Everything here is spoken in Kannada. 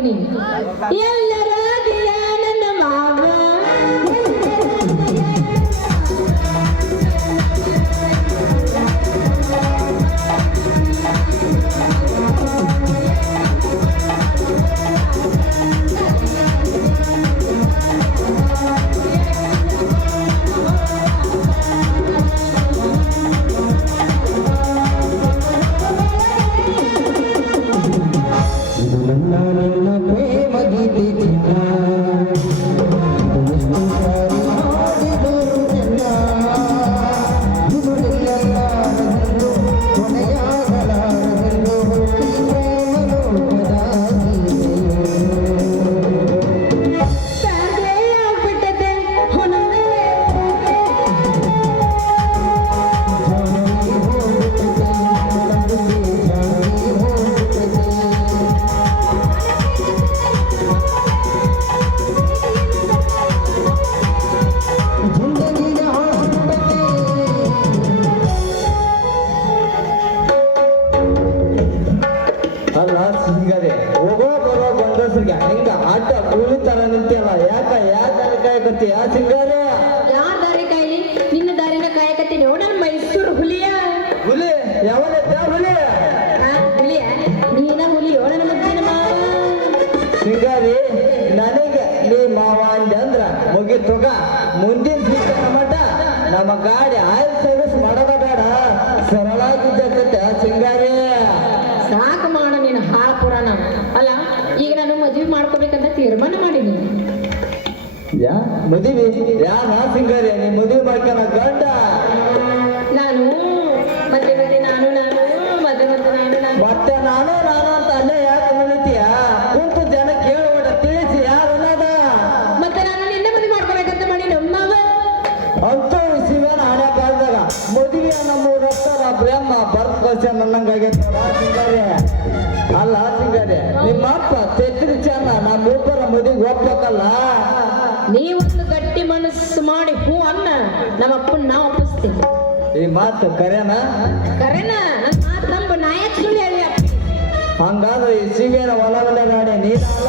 tenía. Y ನನ್ನ ಪ್ರೇಮ ಗೀತೆ ಚಿನ್ನ ಹಿಂಗ ಹಿಂಗ ಆಟ ಕೂಲಿ ತರ ಯಾಕ? ಯಾವ ದಾರಿ ಕಾಯಕತ್ತಿ? ಯಾ ಸಿಂಗಾರ? ಯಾರ ದಾರಿ ಕಾಯ್ಲಿ ನಿನ್ನ ದಾರಿನ ಕಾಯಕತ್ತಿ ನೋಡ ಮೈಸೂರು ಹುಲಿಯ. ಹುಲಿ? ಯಾವನ ಹುಲಿ? ಹುಲಿಯ? ನೀನ ಹುಲಿ ಯೋಡನ ಮುದ್ದಿನ ಮಾವ. ಸಿಂಗಾರಿ ನನಗೆ ನೀ ಮಾವ ಅಂದ್ರ ಮುಗಿ ತೊಗ ಮುಂದಿನ ಮಠ ನಮ್ಮ ಗಾಡಿ ಆಯಿಲ್ ಸರ್ವಿಸ್ ಮಾಡೋದ ಬೇಡ. ಸರಳಾಗಿ ಸಿಂಗಾರಿ. ಸಾಕು ಯಾ ಮದುವೆ? ಯಾ ನಾ ಸಿಂಗಾರಿ ನೀ ಮದುವೆ ಮಾಡ್ಕೊಳ ಗಂಡ? ನಾನು ಮತ್ತೆ ಮತ್ತೆ ನಾನು ನಾನು ಮತ್ತೆ ಮತ್ತೆ ನಾನು ನಾನು. ಮತ್ತೆ ನಾನು ನಾನು ಅಂತ ಅಲ್ಲೇ ಯಾಕೆ ಮುಳಿತೀಯ ಕುಂತು ಜನ ಕೇಳುವ ತಿಳಿಸಿ ಯಾರು ಅನ್ನದ? ಮತ್ತೆ ನಾನು ನಿನ್ನ ಮದುವೆ ಮಾಡ್ಕೋಬೇಕಂತ ಮಾಡಿ ನಮ್ಮವ ಅಂತೂ ಶಿವನ ಹಣೆ ಕಾಲದಾಗ ಮದುವೆ ನಮ್ಮ ರಕ್ತರ ಬ್ರಹ್ಮ ಬರ್ತ್ ಕಳ್ಸ ನನ್ನಂಗಾಗೈತೆ ಸಿಂಗಾರಿ ಅಲ್ಲ ಸಿಂಗಾರಿ ನಿಮ್ಮ ಅಪ್ಪ ತೆತ್ರಿ ಚೆನ್ನ ನಮ್ಮ ಇಬ್ಬರ ಮದುವೆಗೆ ಒಪ್ಬೇಕಲ್ಲ? ನೀವೊಂದು ಗಟ್ಟಿ ಮನಸ್ಸು ಮಾಡಿ ಹೂ ಅನ್ನ ನಮ್ಮ ಅಪ್ಪನ ನಾ ಒಪ್ಪಿಸ್ತೀವಿ. ಈ ಮಾತು ಕರೆನ? ಕರೆನ? ನನ್ನ ಮಾತು ನಂಬ. ನಾ ಯಾಕೆ ಸುಳ್ಳು ಹೇಳಿ ಅಪ್ಪ? ಹಂಗಾದ್ರೆ ಈ ಶಿವೇನ ಒಲವಲ್ಲ ಗಾಡಿ ನೀನಲ್ಲ